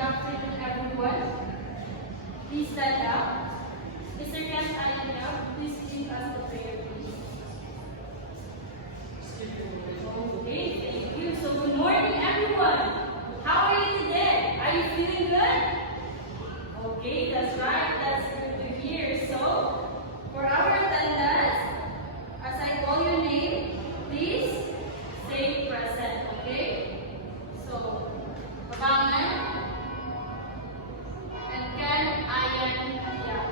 afternoon, everyone. Please stand up. Mr. Ken Ayana, please lead us the prayer, please. Okay, thank you. So good morning, everyone. How are you today? Are you feeling good? Okay, that's right. That's good to hear. So, for our attendance, as I call your name, please stay present, okay? So, Pabangan and Ken Ayan. Yeah.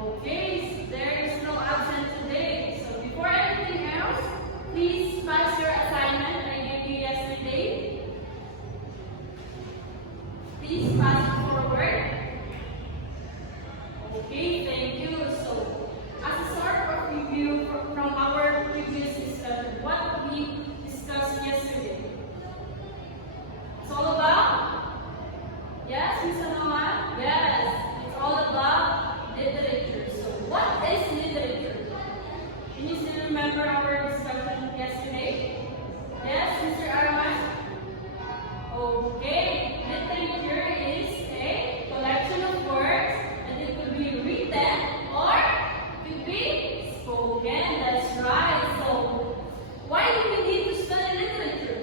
Okay, there is no absent today. So, before anything else, please pass your assignment I gave you yesterday. Please pass it forward. Okay, thank you. So, as a sort of review from our previous discussion, what we discussed yesterday. It's all about? Yes, Ms. Anoman? Yes, it's all about literature. So, what is literature? Can you still remember our discussion yesterday? Yes, Mr. Araman? Okay, literature is a collection of words and it could be written or it could be spoken. That's right. So, why do we need to study literature?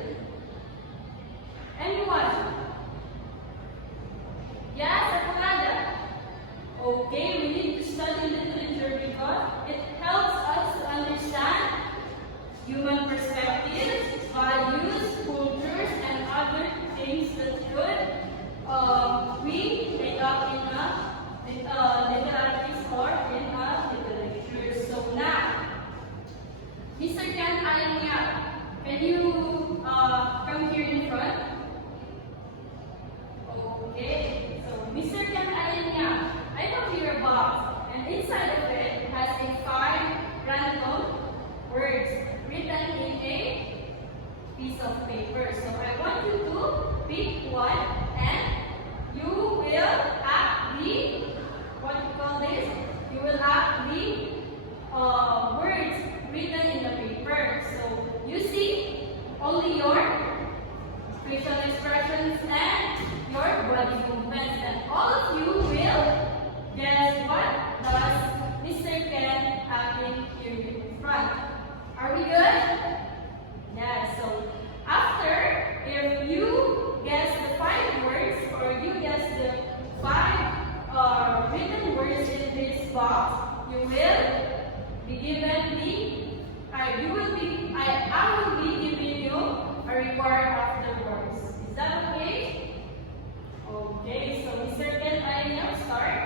Anyone? Yes, Akulada? Okay, we need to study literature because it helps us to understand human perspectives, values, cultures, and other things that could we take up in a literaries or in a literature. So now, Mr. Ken Ayanya, can you come here in front? Okay, so Mr. Ken Ayanya, I have here a box, and inside of it has a 5 random words written in a piece of paper. So I want you to pick one and you will act the, what you call this? You will act the words written in the paper. So you see only your facial expressions and your body movements. And all of you will guess what does Mr. Ken having here in front. Are we good? Yeah, so after, if you guess the 5 words or you guess the 5 written words in this box, you will be given I will be giving you a reward afterwards. Is that okay? Okay, so Mr. Ken, I now start.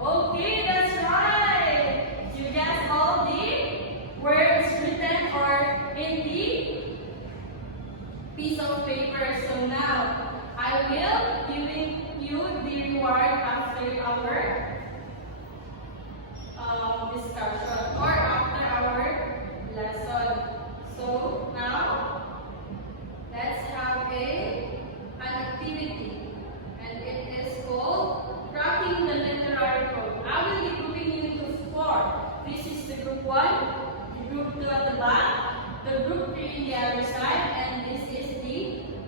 Okay, that's right. You guess all the words written or in the piece of paper. So now, I will giving you the reward after our discussion or after our lesson. So now, let's have an activity, and it is called Cracking the Literary Code. I will be grouping you into 4. This is the group 1, the group 2 at the back, the group 3 in the other side, and this is the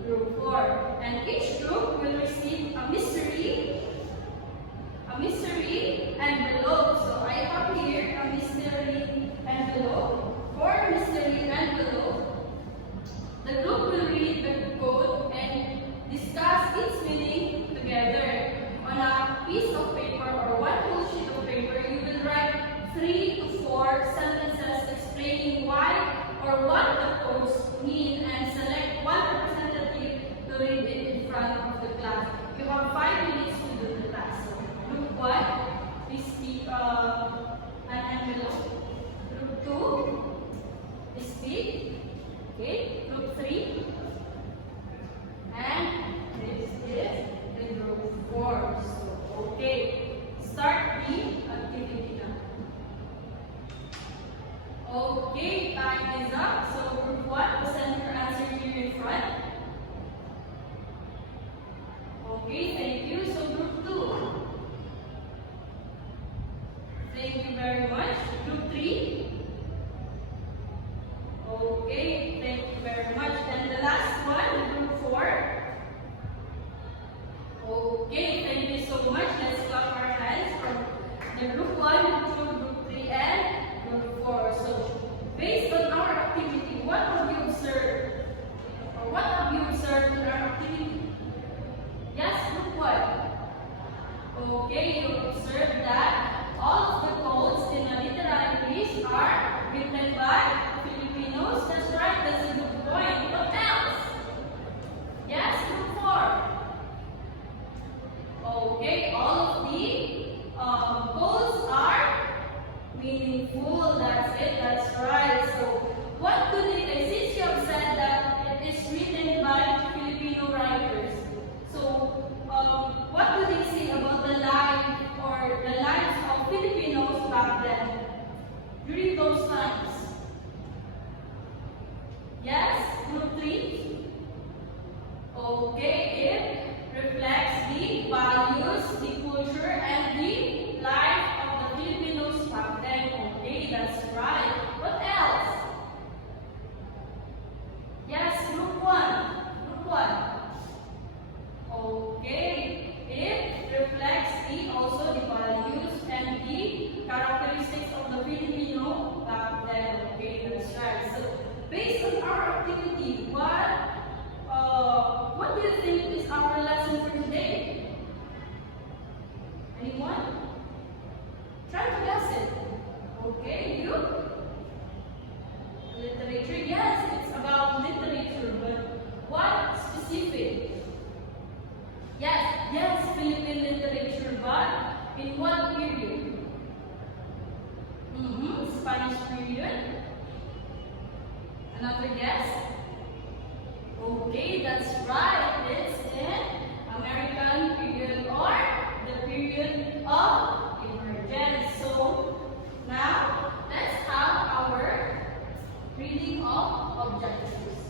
group 4. And each group will receive a mystery envelope. So I have here a mystery envelope, 4 mystery envelopes. The group will read the code and discuss its meaning together. On a piece of paper or one whole sheet of paper, you will write 3 to 4 sentences explaining why or what the codes mean Okay, you observe that all of the codes in a literary piece are written by Filipinos. That's right, that's a good point. What else? Yes, group 4. Okay, all of the codes are meaningful. That's it, that's right. So, what could it be? Since you have said that it is written by Filipino writers, so what do they say about the life or the lives of Filipinos back then, during those times? Yes, group 3? Okay, it reflects the values, the culture, and the life of the Filipinos back then. Okay, that's right. What else? Yes, group 1. Group 1. Okay, it reflects also the values and the characteristics of the Filipino back then. Okay, that's right. So, based on our activity, what do you think is our lesson for today? Anyone? Try to guess it. Okay, you? Literature? Yes, it's about literature, but what specific? Yes, Philippine literature, but in what period? Spanish period. Another guess? Okay, that's right. It's in American period or the period of emergence. So now let's have our reading of objectives.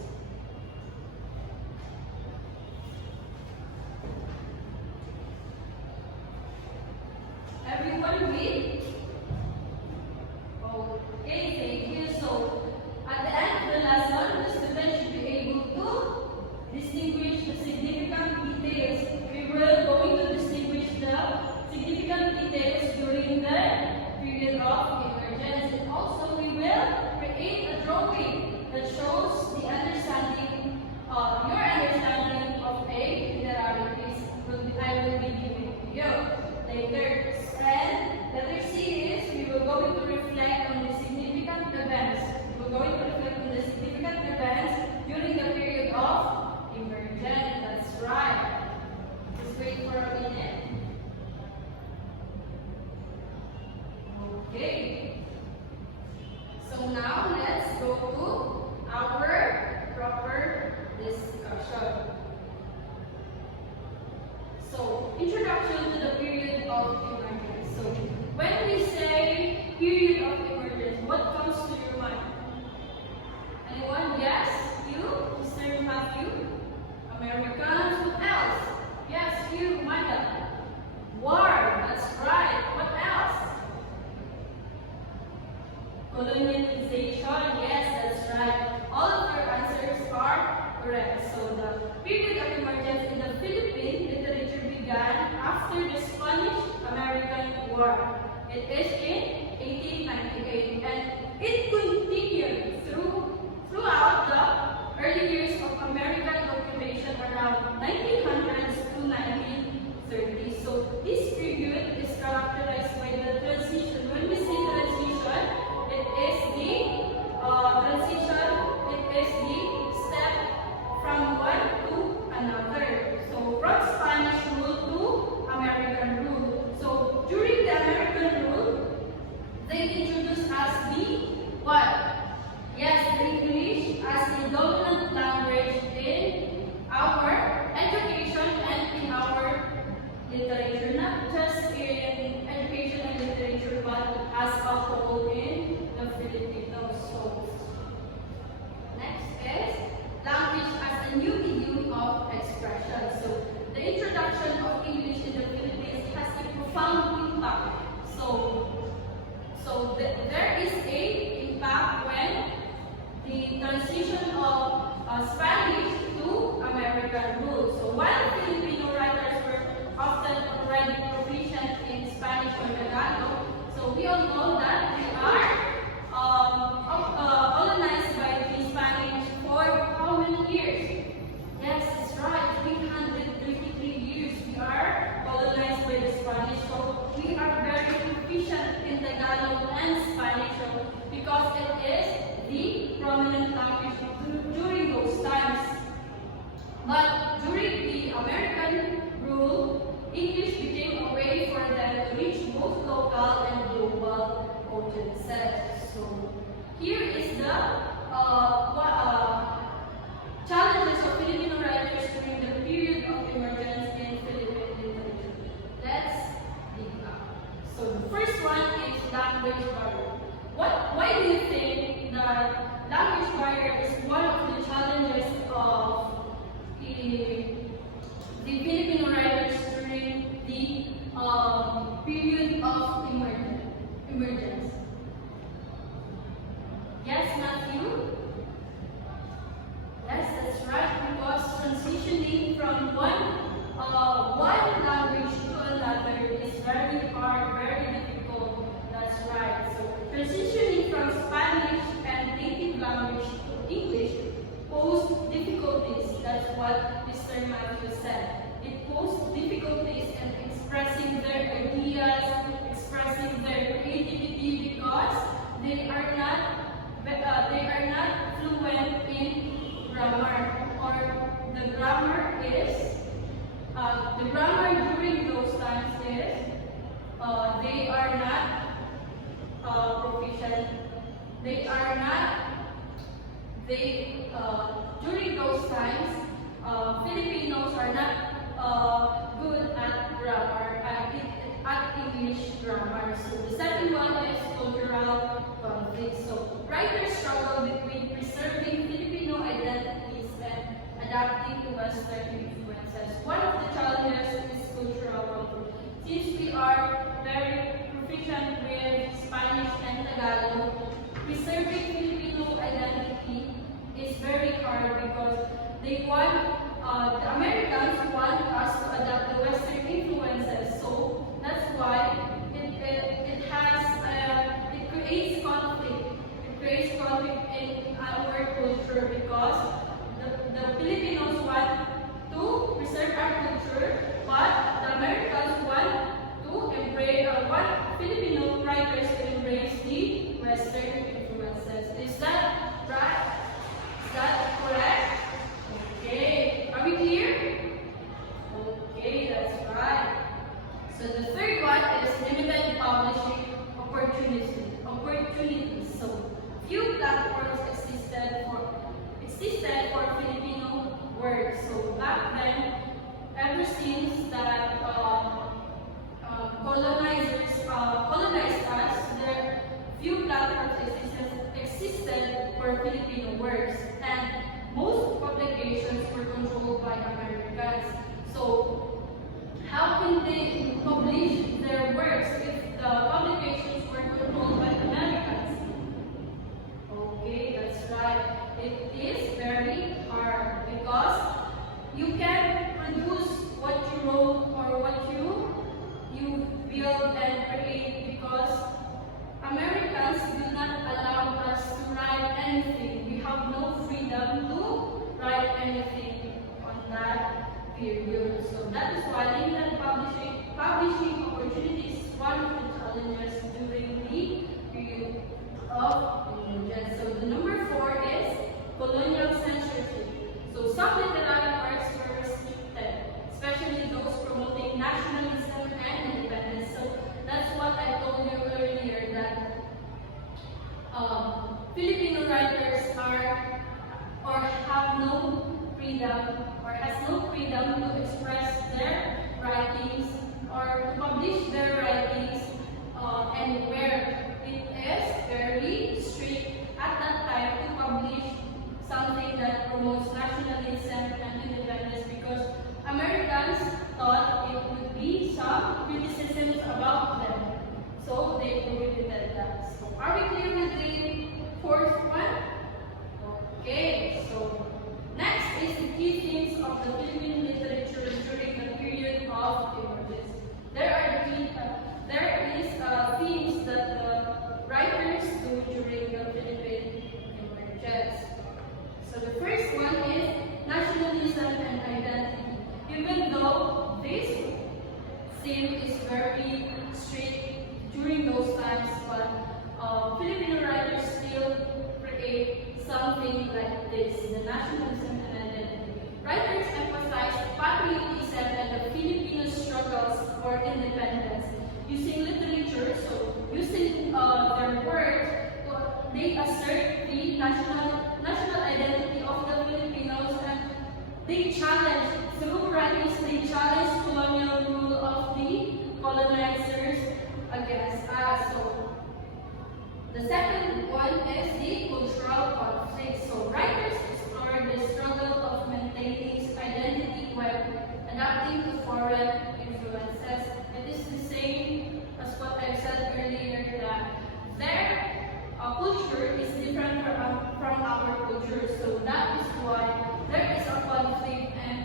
Everyone read? Okay, thank you. So, at the end of the lesson, the student should be able to distinguish the significant details. We will going to distinguish the significant details during the period of emergence. And also, we will create a drawing that shows the understanding, your understanding of a literary piece. I will be giving to you later. And letter C is we will going to reflect on the significant events. We will going to reflect on the significant events during the period of emergence. That's right. Just wait for a minute. Okay. So now let's go to our proper discussion. So, introduction to the period of emergence. So, when we say period of emergence, what comes to your mind? Anyone? Yes? You? Mr. Matthew? Americans? What else? Yes, you, Manda. War. That's right. What else? Colonialization. Yes, that's right. All of your answers are correct. So, the period of emergence in the Philippine literature began after the Spanish-American War. It is in 1898 and it continued throughout the early years of American occupation around 1900s to 1930s. So this period is characterized by the transition. When we say transition, it is the step from one to another. So from Spanish rule to American rule. So during the American rule, they introduced us the what? Yes, the English as the dominant language in our education and in our literature. Not just in education and literature, but as a whole in the Filipinos. So next is language as a new medium of expression. So the introduction of English in the Philippines has a profound impact. So there is a impact when the transition of Spanish to American rule. So while Filipino writers were often already proficient in Spanish or Tagalog, so we all know that they are colonized by the Spanish for how many years? Yes, that's right, 333 years we are colonized by the Spanish. transitioning from one language to another is very hard, very difficult. That's right. So transitioning from Spanish and native language to English posed difficulties. That's what Mr. Matthew said. It posed difficulties in expressing their ideas, expressing their creativity because they are not fluent in grammar, or the grammar during those times is they are not proficient. They are not they during those times Filipinos are not good at grammar, at English grammar. So the second one is cultural conflict. So writers struggle between preserving Filipino identities and adapting to Western influences. One of the challenges is cultural conflict. Since we are very proficient with Spanish and Tagalog, preserving Filipino identity is very hard because they want the Americans want us to adapt the Western influences. So that's why it creates conflict. It creates conflict in our culture because the Filipinos want to preserve our culture, but the Americans want Filipino writers to embrace the Western influences. Is that right? Is that correct? Okay. Are we clear? Okay, that's right. So the third one is limited publishing opportunities. So few platforms existed for Filipino works. So back then, ever since that colonized us, there few platforms existed for Filipino works, and most publications were controlled by Americans. So how can they publish their works if the publications were controlled by Americans? Okay, that's right. It is very hard because you can produce what you wrote or what you build and create because Americans do not allow us to write anything. We have no freedom to write anything on that period. So that is why limited publishing opportunities is one of the challenges during the period of emergence. So the number 4 is colonial censorship. So some literary works were restricted, especially those promoting nationalism and independence. So that's what I told you earlier, that Filipino writers have no freedom or has no freedom to express their writings or to publish their writings anywhere. It is very strict at that time to publish something that promotes nationalism and independence because Americans thought it would be some criticisms about them. So they prohibited that. So are we clear with the fourth one? Okay, so next is the key themes of the Philippine literature during the period of emergence. There is themes that the writers do during the Philippine emergence. So the first one is nationalism and identity. Even though this theme is very strict during those times, but Filipino writers still create something like this, the nationalism and identity. Writers emphasize patriotism and the Filipino struggles for independence. Using literature, so using their words, they assert the national identity of the Filipinos, and they challenge, through writings, they challenge colonial rule of the colonizers against us. So the second one is the cultural conflict. So writers explore the struggle of maintaining identity while adapting to foreign influences. It is the same as what I said earlier, that their culture is different from our culture. So that is why there is a conflict, and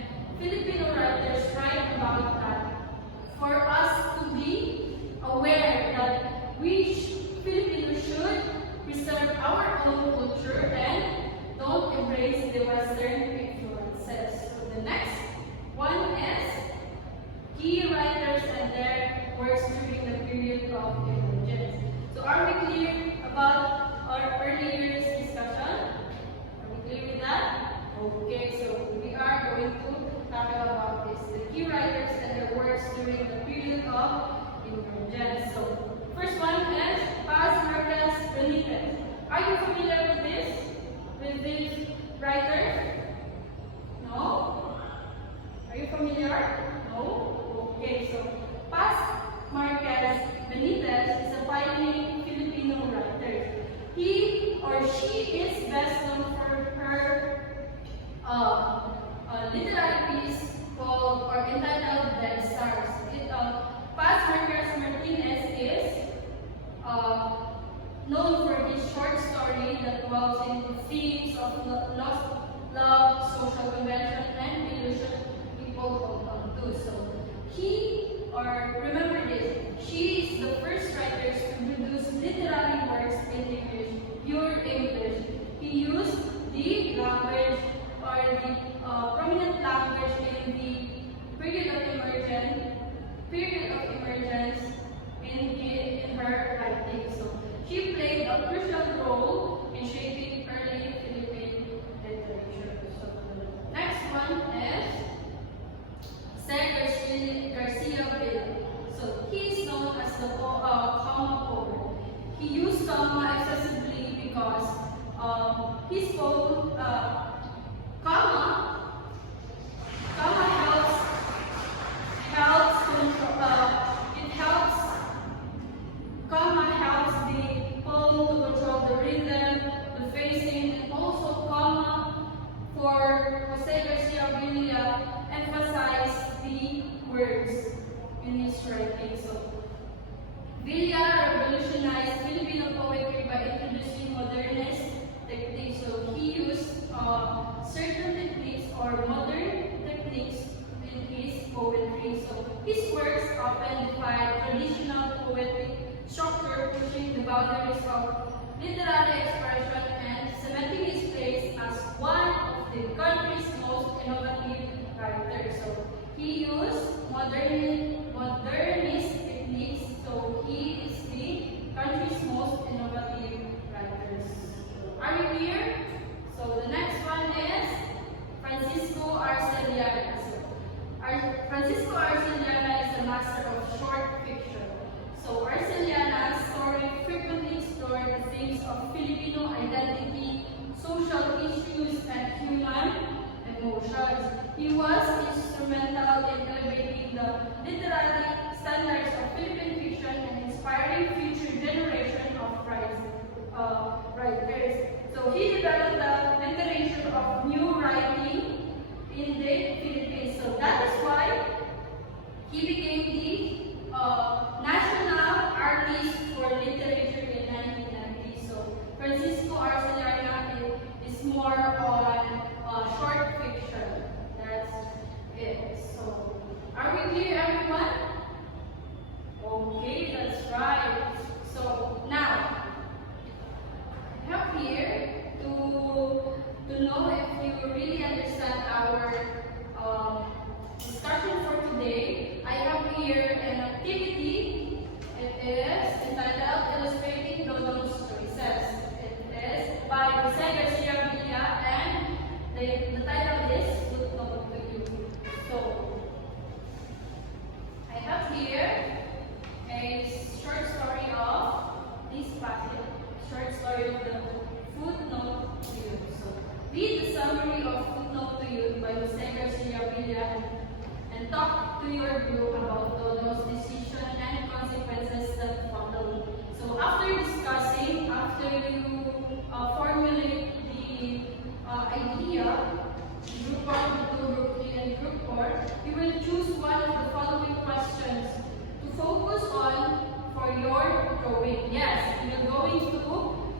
works during the period of emergence. So are we clear about our earlier discussion? Are we clear with that? Okay, so we are going to talk about this, the key writers and their works during the period of emergence. So first one is Paz Marquez Benitez. Are you familiar with this? With this writer? No? Are you familiar? No? Okay, so Paz Marquez Benitez is a pioneering Filipino writer. He or she is best known for her literary piece called or entitled Dead Stars. Paz Marquez Martinez is known for his short story that dwells into themes of lost love, social convention, and illusion people hold on to. So remember this, she is the first writer to produce literary works in English, pure English. He used the language or the prominent language in the period of emergence in her writing. So she played a crucial role in shaping early Philippine literature. So the next one is Jose Garcia Villa. So he is known as the comma poet. He used comma excessively because his poem comma helps control. It helps. Comma helps the poem to control the rhythm, the phrasing, and also comma for Jose Garcia Villa emphasize the words in his writing. So Villa revolutionized Filipino poetry by introducing modernist techniques. So he used certain techniques or modern techniques in his poetry. So his works often defy traditional poetic structure, pushing the boundaries of literary expression and cementing his place as one of the country's most innovative writers. So he used modernist techniques, so he is the country's most innovative writers. Are you clear? So the next one is Francisco Arceliana. Francisco Arceliana is a master of short fiction. So Arceliana's story frequently explored the themes of Filipino identity, social issues, and human emotions. He was instrumental in elevating the literary standards of Philippine fiction and inspiring future generation of writers. So he developed the literature of new writing in the Philippines. So that is why he became the national artist for literature in 1990. So Francisco Arceliana is more on short fiction. That's it. So are we clear, everyone? Okay, that's right. So now I have here to know if you really understand our discussion for today. I have here an activity. It is entitled Illustrating Dodong's Choices. It is by Jose Garcia Villa and the title is Footnote to You. So I have here a short story of this passage, short story of the Footnote to You. So read the summary of Footnote to You by Jose Garcia Villa and talk to your group about Dodong's decision and consequences that follow. So after discussing, after you formulate the idea, group 1, group 2, group 3, and group 4, you will choose one of the following questions to focus on for your drawing. Yes, you're going to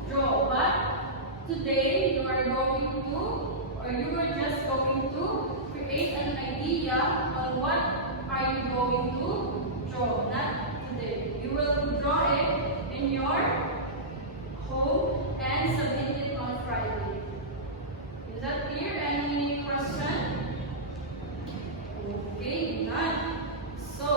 draw, but today you are going to, or you are just going to create an idea on what are you going to draw, not today. You will draw it in your home and submit it on Friday. Is that clear? Any question? Okay, none. So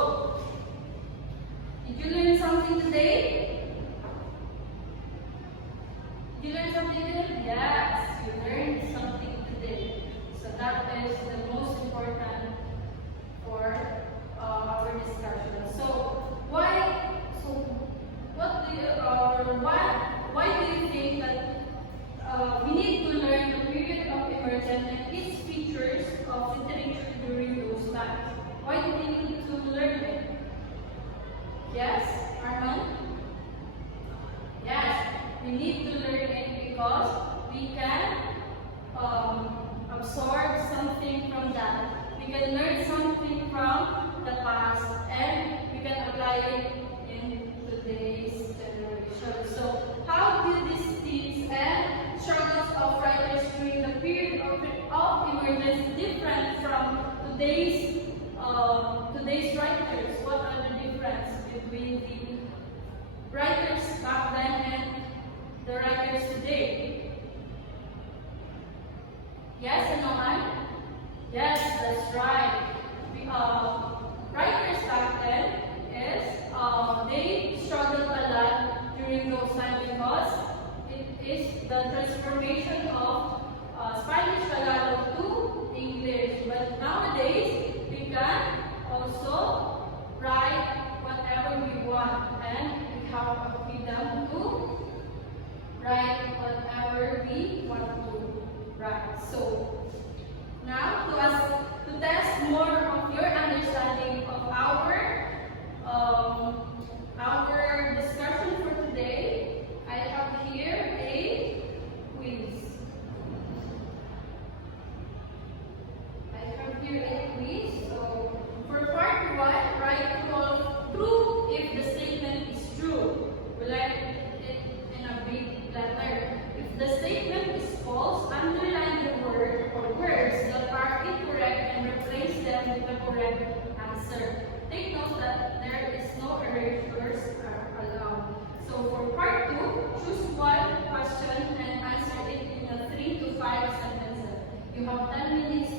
we can learn something from the past and we can apply it in today's generation. So, how do these tips and struggles of writers during the period of emergence different from today's writers? What are the difference between the writers back then and the writers today? Yes and no, Anne? Yes, that's right. Writers back then they struggled a lot during those times because it is the transformation of Spanish Tagalog to English. But nowadays, we can also write whatever we want and we have a freedom to write whatever we want to write. So, now to test more of your understanding of our discussion for today, I have here a quiz. So, for part 1, write true if the statement is true. We write it in a big letter. If the statement is false, underline the word or words that are incorrect and replace them with the correct answer. Take note that there is no erasures allowed. So for part 2, choose one question and answer it in a 3 to 5 sentences. You have 10 minutes